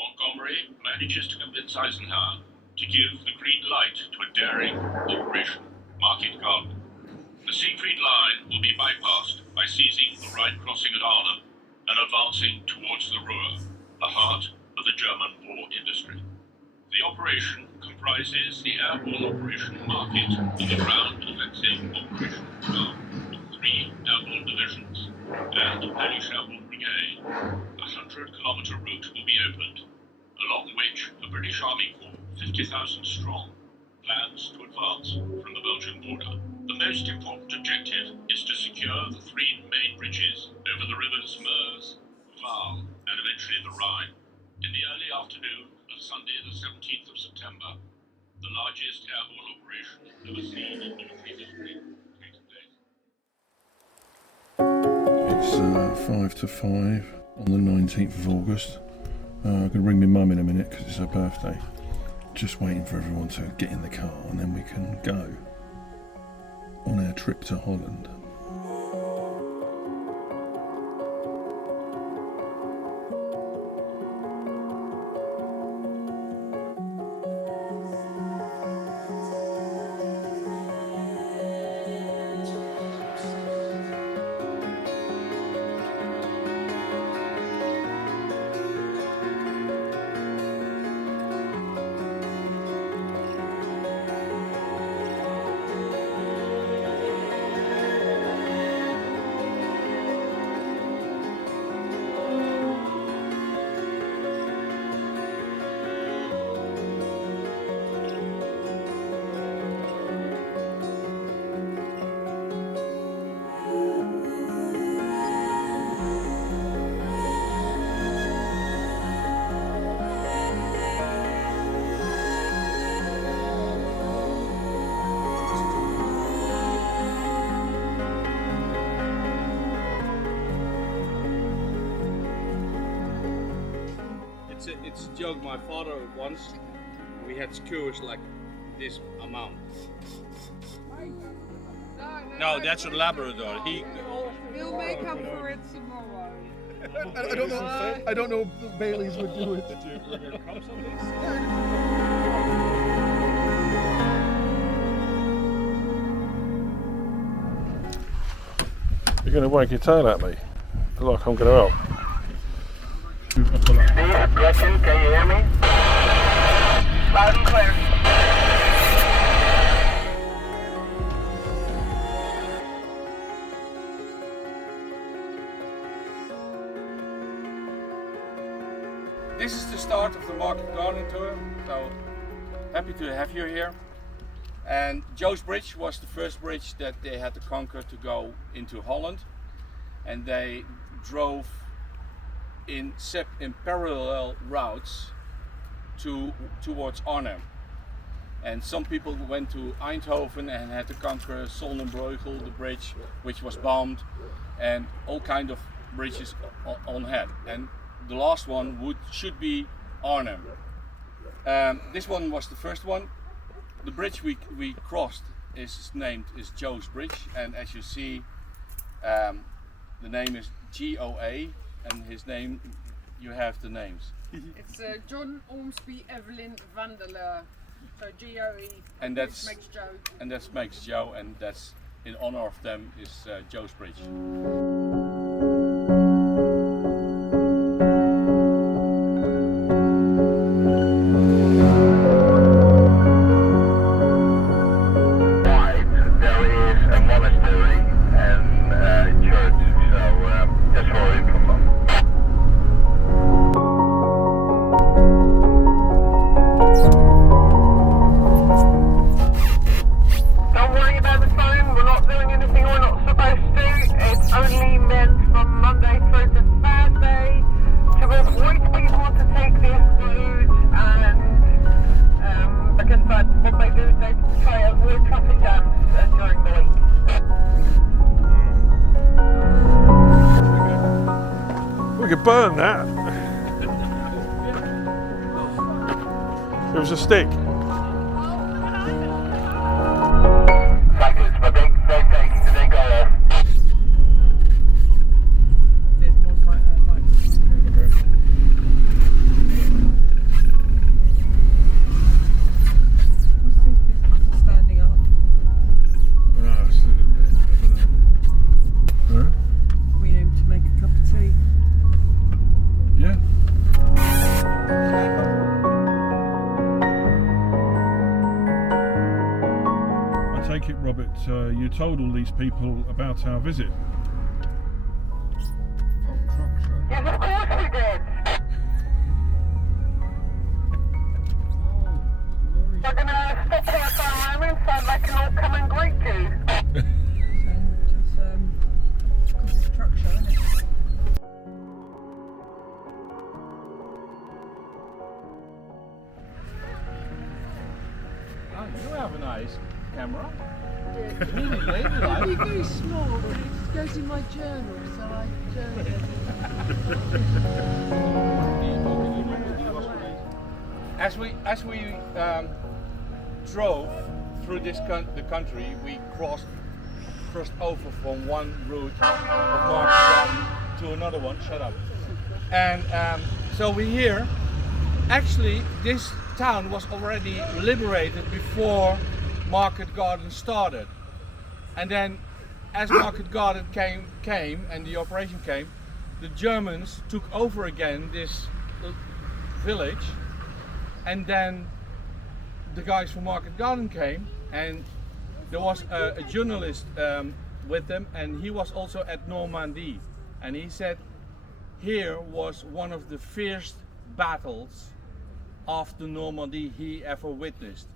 Montgomery manages to convince Eisenhower to give the green light to a daring Operation Market Garden. The Siegfried Line will be bypassed by seizing the right crossing at Arnhem and advancing towards the Ruhr, the heart of the German war industry. The operation comprises the airborne Operation Market and the ground offensive Operation Bound with 3 airborne divisions and the Polish Airborne Brigade. A 100-kilometre route will be opened, along which the British Army Corps, 50,000 strong, plans to advance from the Belgian border. The most important objective is to secure the 3 main bridges over the rivers Meuse, Waal, and eventually the Rhine. In the early afternoon of Sunday the 17th of September, the largest airborne operation ever seen in military history takes place. It's 5 to 5 on the 19th of August. I'm going to ring my mum in a minute because it's her birthday. Just waiting for everyone to get in the car and then we can go on our trip to Holland. It's a joke. My father once, we had skewers like this amount. No, that's a Labrador. He'll make up for it tomorrow. I don't know if the Baileys would do it. Did you bring your cups on this? You're going to wag your tail at me like I'm going to help. Steve, Gretchen, can you hear me? Loud and clear. This is the start of the Market Garden tour, so happy to have you here. And Joe's Bridge was the first bridge that they had to conquer to go into Holland, and they drove in parallel routes towards Arnhem. And some people went to Eindhoven and had to conquer Zonnebreugel, the bridge, which was bombed, and all kind of bridges on head. And the last one should be Arnhem. This one was the first one. The bridge we crossed is named Joe's Bridge, and as you see, the name is GOA, and his name, you have the names. It's John Ormsby Evelyn Vanderler, so GOE, and that makes Joe. And that makes Joe, and that's in honor of them is Joe's Bridge. We could burn that. It was a stick. But they go off. that you told all these people about our visit. Yes, of course we did. We're going to stop here for a moment so they can all come and greet you. Because it's a truck show, isn't it? Oh, you have a nice camera. Yeah. Really It'd ladylike. be very small, but it goes in my journal, so I journal it. As we drove through the country, we crossed over from one route of Market Garden to another one. Shut up. And so we hear. Actually, this town was already liberated before Market Garden started. And then, as Market Garden came and the operation came, the Germans took over again this village. And then the guys from Market Garden came, and there was a journalist with them, and he was also at Normandy, and he said here was one of the fierce battles after Normandy he ever witnessed,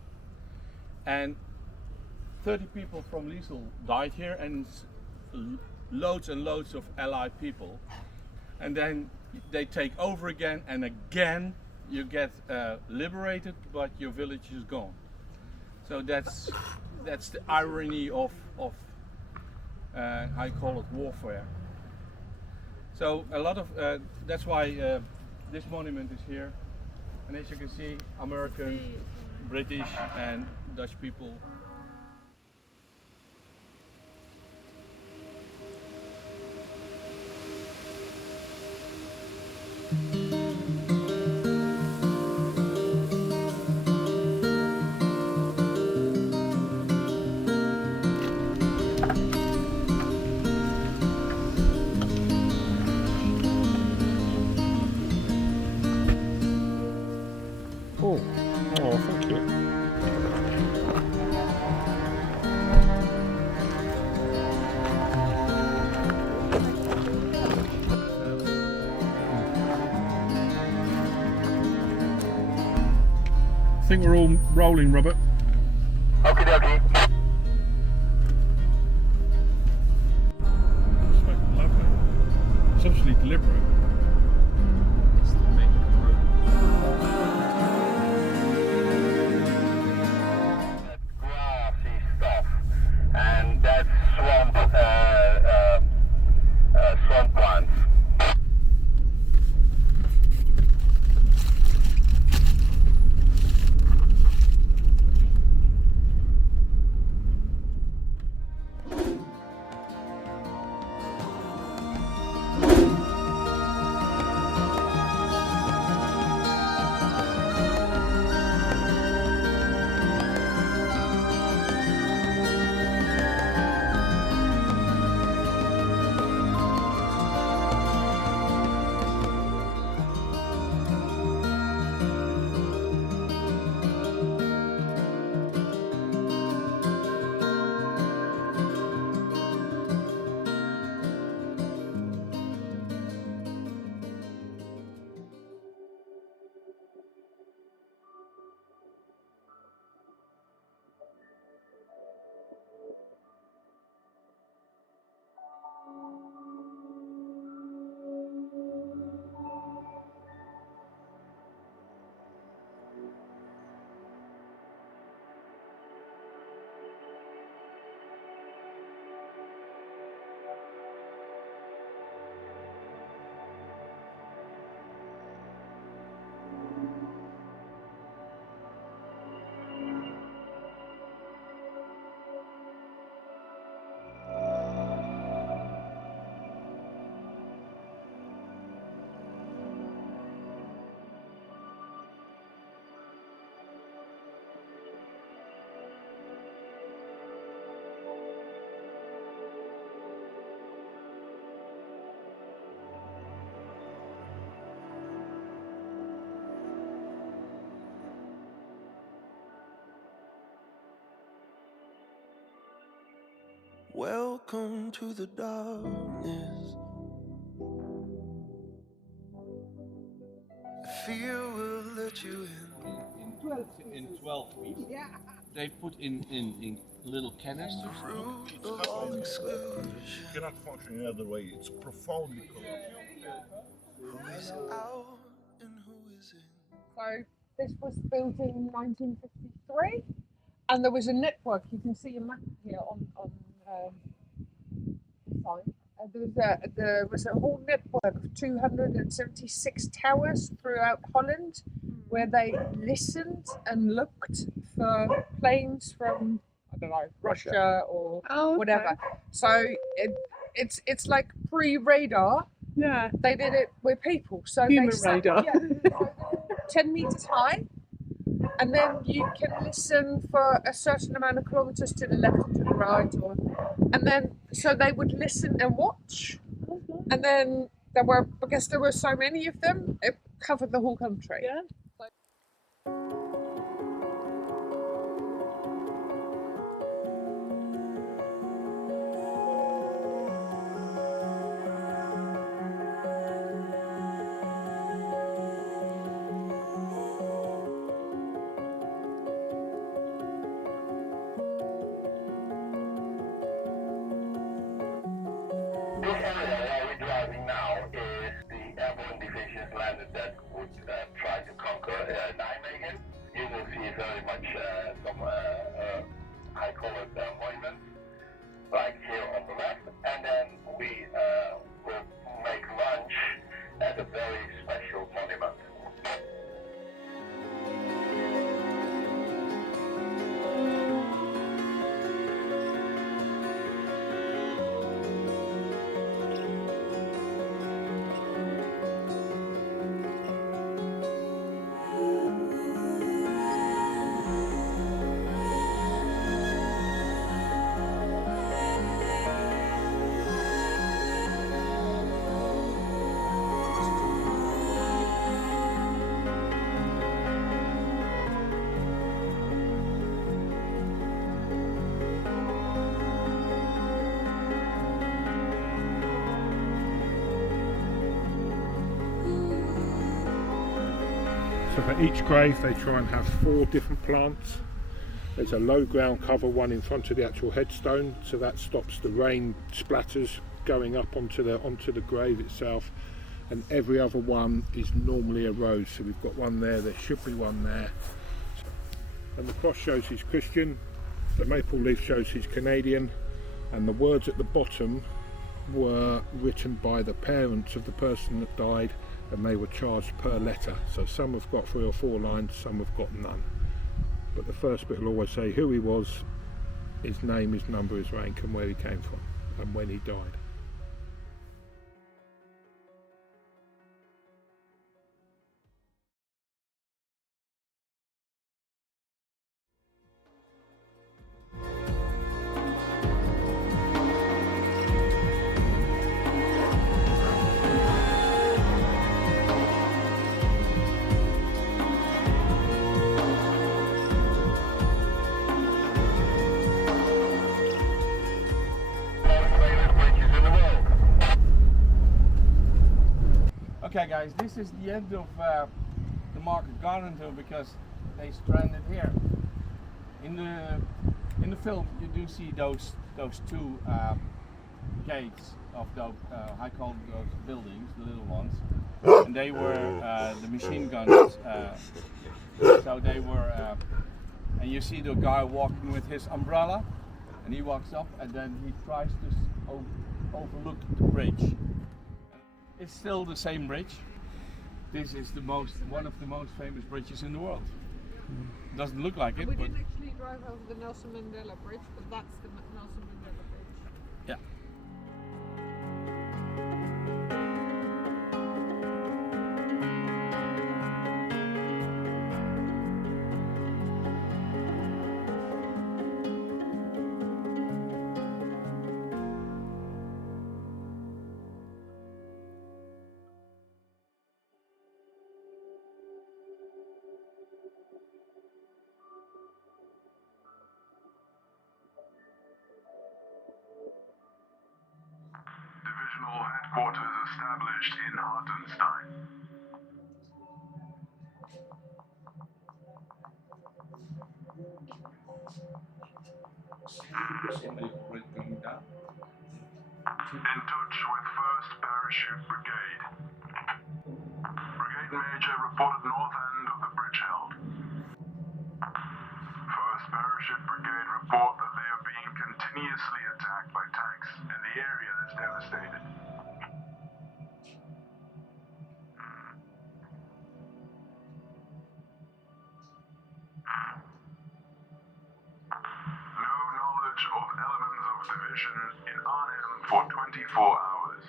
and 30 people from Liesel died here, and loads and loads of Allied people, and then they take over again, and again you get liberated, but your village is gone. So that's the irony of I call it warfare. So a lot of that's why this monument is here, and as you can see, American, British, and Dutch people. Oh, thank you. I think we're all rolling, Robert. Okie dokie. Lovely. It's obviously deliberate. It's to make room. Grassy stuff, and that's swamp plants. Welcome to the darkness. Fear will let you In 12 feet. Yeah. They put in little canisters. through the long exclusion. Cannot function any other way. It's profoundly corrupt. Who is out and who is in? So this was built in 1953, and there was a network. You can see a map here on the side. There was a whole network of 276 towers throughout Holland, where they listened and looked for planes from, I don't know, Russia or whatever. So it's like pre-radar. Yeah. They did it with people. So Human they sat, radar. Yeah, so they're all 10 meters high, and then you can listen for a certain amount of kilometers to the left or to the right, and then so they would listen and watch, and then because there were so many of them, it covered the whole country. Yeah. This area where we're driving now is the airborne division's landed that would try to conquer Nijmegen. You will see very much some high-colored monuments, like here on the left, and then we will make lunch at a very special monument. So for each grave they try and have 4 different plants. There's a low ground cover one in front of the actual headstone, so that stops the rain splatters going up onto the grave itself, and every other one is normally a rose. So we've got one there, there should be one there, and the cross shows he's Christian, the maple leaf shows he's Canadian, and the words at the bottom were written by the parents of the person that died, and they were charged per letter. So some have got 3 or 4 lines, some have got none. But the first bit will always say who he was, his name, his number, his rank, and where he came from, and when he died. Okay guys, this is the end of the Market Garden Tour because they stranded here. In the film you do see those 2 gates of those I call those buildings, the little ones, and they were the machine guns. So they were, and you see the guy walking with his umbrella, and he walks up and then he tries to overlook the bridge. It's still the same bridge. This is one of the most famous bridges in the world. Doesn't look like it, We but didn't actually drive over the Nelson Mandela Bridge, but that's the Nelson Mandela Bridge. yeah. established in Hartenstein. In touch with 1st Parachute Brigade. Brigade Major reported north end of the bridge held. 1st Parachute Brigade report that they are being continuously attacked by tanks and the area is devastated. No knowledge of elements of division in Arnhem for 24 hours.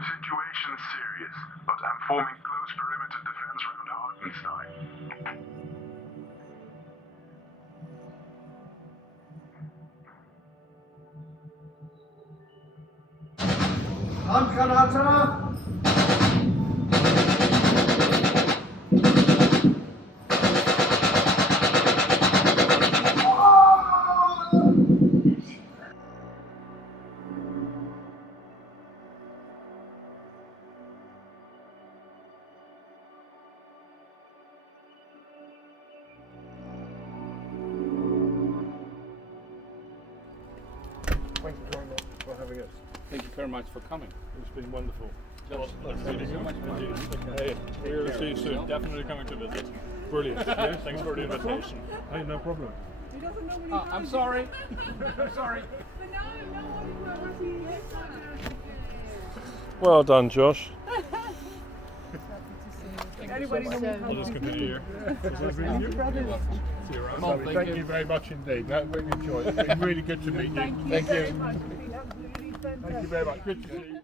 Situation serious, but I'm forming close perimeter defense around Hartenstein. Thank you very much for having us. Thank you very much for coming. It's been wonderful. Thank you so much. Hey, we'll see you soon. Definitely coming to visit. Brilliant. Yeah, Thanks for the invitation. Hey, no problem. He doesn't know when I'm sorry. I'm sorry. But no, we're happy. Well done, Josh. Anybody know I'll just continue here. See you around. Lovely. Thank you very much indeed. That really enjoyed it. It's been really good to meet you. Thank you very much. It's been absolutely fantastic. Thank you very much. Good to see you.